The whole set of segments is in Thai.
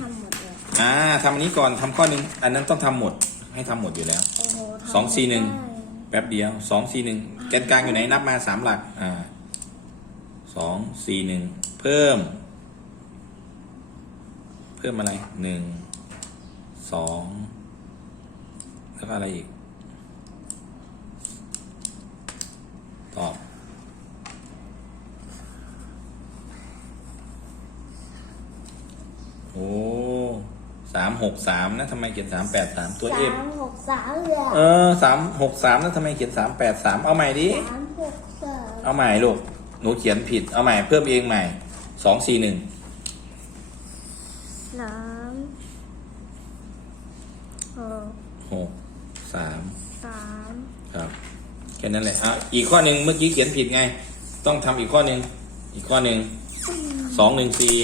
ทำหมดเลยอ่าทำอันนี้ก่อนทำข้อหนึ่งอันนั้นต้องทำหมดให้ทำหมดอยู่แล้ว โอ้โหทำสองสี่หนึ่งได้แป๊บเดียวสองสี่หนึ่งแกนกลางอยู่ไหนนับมาสามหลัก อ่าสองสี่หนึ่งเพิ่ม เพิ่มอะไรหนึ่งสองแล้วก็อะไรอีก ตอบ โอ้ สามหกสามนะทำไมเขียนสามแปดสามตัวเอฟสามหกสามเหลือเออสามหกสามแล้วทำไมเขียนสามแปดสามเอาใหม่ดิ สามหกสามเอาใหม่ลูก หนูเขียนผิด เอาใหม่เพิ่มเองใหม่ สองสี่หนึ่ง สามหกหกสามสามครับ แค่นั้นแหละอะอีกข้อหนึ่งเมื่อกี้เขียนผิดไง ต้องทำอีกข้อหนึ่ง อีกข้อหนึ่ง สองหนึ่งสี่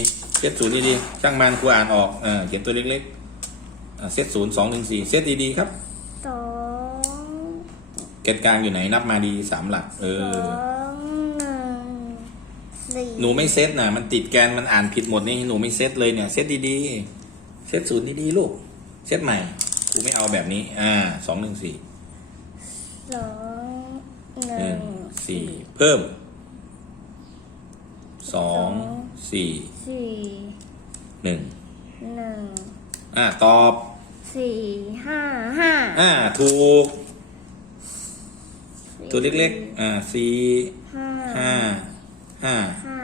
เซตศูนย์ดีๆช่างมันครูอ่านออกเออเขียนตัวเล็กๆอะเซตศูนย์สองหนึ่งสี่เซตดีๆครับสองแกนกลางอยู่ไหนนับมาดีสามหลัก เอสอ องหนึ่งสี่หนูไม่เซตนะมันติดแกนมันอ่านผิดหมดนี่หนูไม่เซตเลยเนี่ยเซตดีๆเซตศูนย์ดีๆลูกเซตใหม่ครูไม่เอาแบบนี้อ่าสองหนึ่งสี่สองหหนึ่นึ่งงสี่เพิ่มสอง สี่สี่หนึ่งหนึ่งอ่าตอบสี่ห้าห้าอ่าถูก ตัวเล็กๆอ่าสี่ๆห้าห้าห้าห้า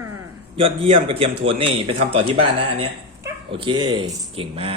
ยอดเยี่ยมกระเทียมโทนนี่ ไปทำต่อที่บ้านนะอันเนี้ย โอเค เก่งมาก